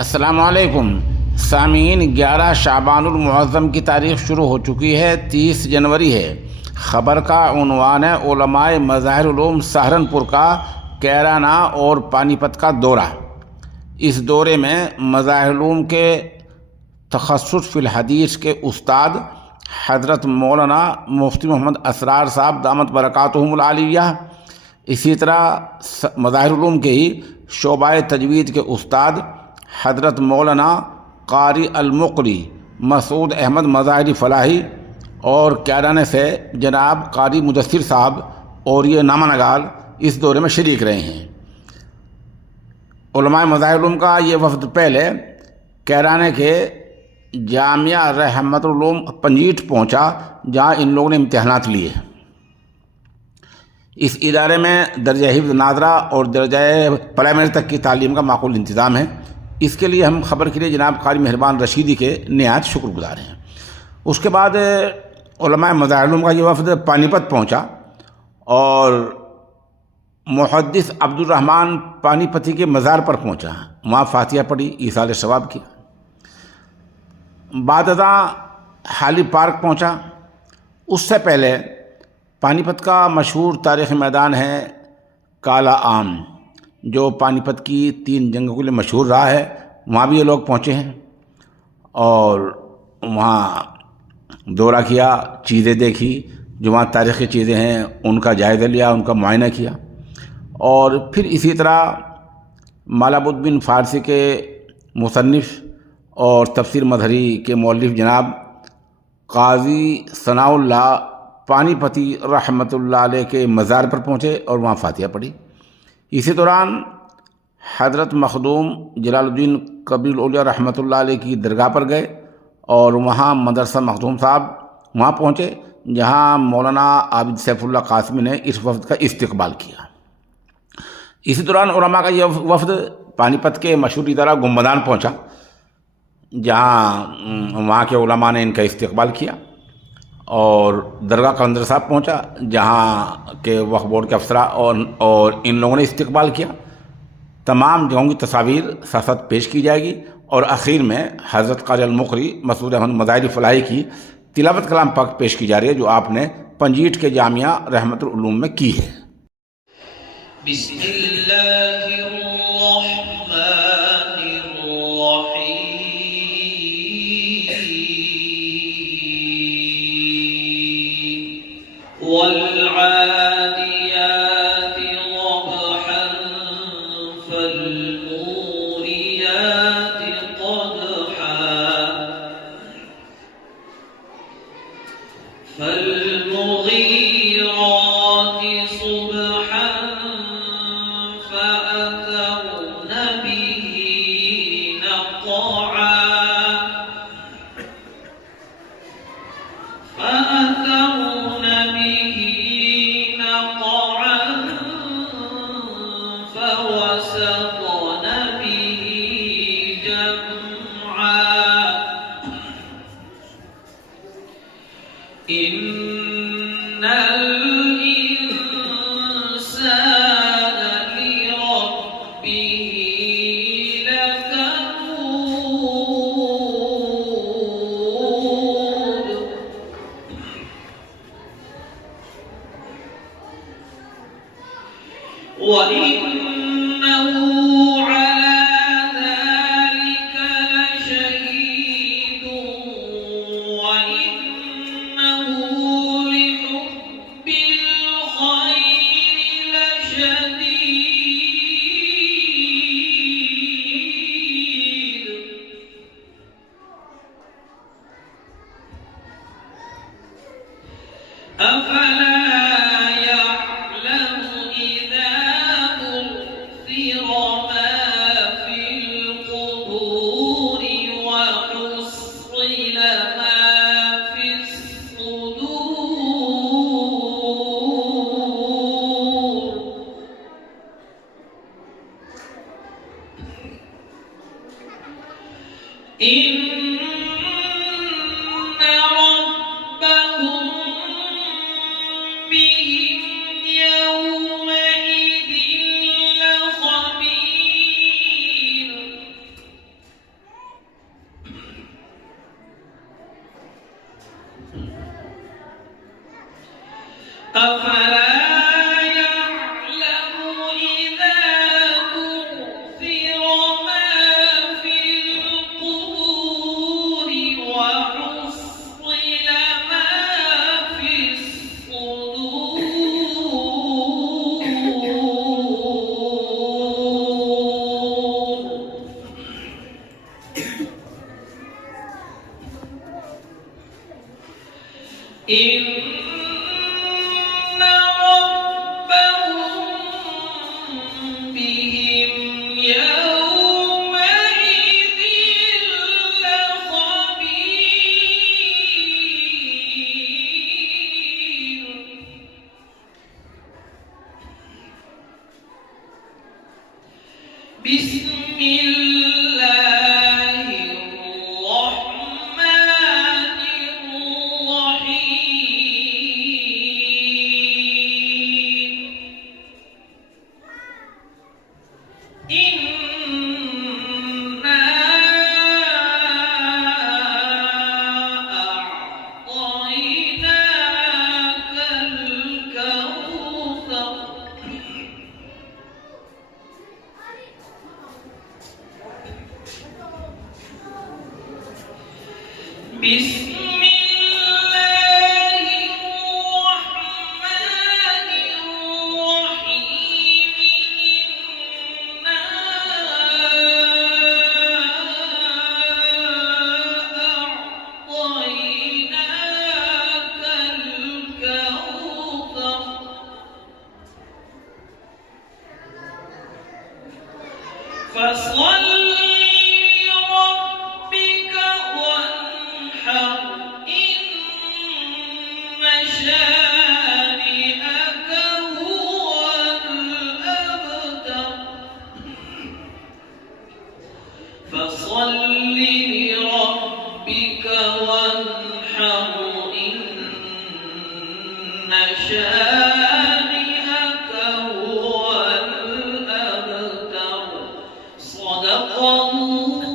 السلام علیکم سامعین، 11 شعبان المعظم کی تاریخ شروع ہو چکی ہے، 30 جنوری ہے۔ خبر کا عنوان ہے علماء مظاہر علوم سہارنپور کا کیرانہ اور پانی پت کا دورہ۔ اس دورے میں مظاہر علوم کے تخصص فی الحدیث کے استاد حضرت مولانا مفتی محمد اسرار صاحب دامت برکاتہم العالیہ، اسی طرح مظاہر علوم کے ہی شعبہ تجوید کے استاد حضرت مولانا قاری المقری مسعود احمد مظاہری فلاحی، اور کیرانہ سے جناب قاری مدثر صاحب اور یہ نامہ نگار اس دورے میں شریک رہے ہیں۔ علماء مظاہر علوم کا یہ وفد پہلے کیرانہ کے جامعہ رحمت العلوم پنجیٹ پہنچا، جہاں ان لوگوں نے امتحانات لیے۔ اس ادارے میں درجہ حفظ ناظرہ اور درجہ پرائمری تک کی تعلیم کا معقول انتظام ہے۔ اس کے لیے ہم خبر کے لیے جناب قاری مہربان رشیدی کے نہایت شکر گزار ہیں۔ اس کے بعد علماء مظاہر علوم کا یہ وفد پانی پت پہنچا اور محدث عبد الرحمن پانی پتی کے مزار پر پہنچا، وہاں فاتحہ پڑھی، ایصال ثواب کیا۔ بعد ازاں حالی پارک پہنچا۔ اس سے پہلے پانی پت کا مشہور تاریخی میدان ہے کالا عام، جو پانی پت کی 3 جنگوں کے لیے مشہور رہا ہے، وہاں بھی یہ لوگ پہنچے ہیں اور وہاں دورہ کیا، چیزیں دیکھی، جو وہاں تاریخی چیزیں ہیں ان کا جائزہ لیا، ان کا معائنہ کیا۔ اور پھر اسی طرح مالاب الدین فارسی کے مصنف اور تفسیر مظہری کے مؤلف جناب قاضی ثناء اللہ پانی پتی رحمۃ اللہ علیہ کے مزار پر پہنچے اور وہاں فاتحہ پڑھی۔ اسی دوران حضرت مخدوم جلال الدین قبیل الاولیاء رحمۃ اللہ علیہ کی درگاہ پر گئے اور وہاں مدرسہ مخدوم صاحب وہاں پہنچے، جہاں مولانا عابد سیف اللہ قاسمی نے اس وفد کا استقبال کیا۔ اسی دوران علماء کا یہ وفد پانی پت کے مشہور ادارہ گنبدان پہنچا، جہاں وہاں کے علماء نے ان کا استقبال کیا، اور درگاہ قلندر صاحب پہنچا، جہاں کے وقف بورڈ کے افسران اور ان لوگوں نے استقبال کیا۔ تمام جگہوں کی تصاویر ساتھ ساتھ پیش کی جائے گی، اور آخر میں حضرت قاری المقری مسعود احمد مظاہری فلاحی کی تلاوت کلام پاک پیش کی جا رہی ہے، جو آپ نے پنجیٹ کے جامعہ رحمت العلوم میں کی ہے۔ بسم اللہ الرحمن الرحیم والعادیات ضبحا فالموریات قدحا فالمغیرات صبحا فأثرن به نقعا فأثرن به نقعا فوسطن به جمعا إن الإنسان لربه لكنود وإنه على ذلك لشهيد وإنه لحب الخير لشديد أفلا يعلم إذا بعثر ما في القبور وحصل ما في الصدور إن ربهم بهم يومئذ لخبير إن ربهم بهم يومئذ لخبير بسم الله الرحمن الرحيم إنا أعطيناك الكوثر بسم الله الرحمن الرحيم إنا أعطيناك الكوثر فصل لربك وانحر إن شانئك هو الأبتر فصل لربك وانحر إن شانئك هو الأبتر صدق الله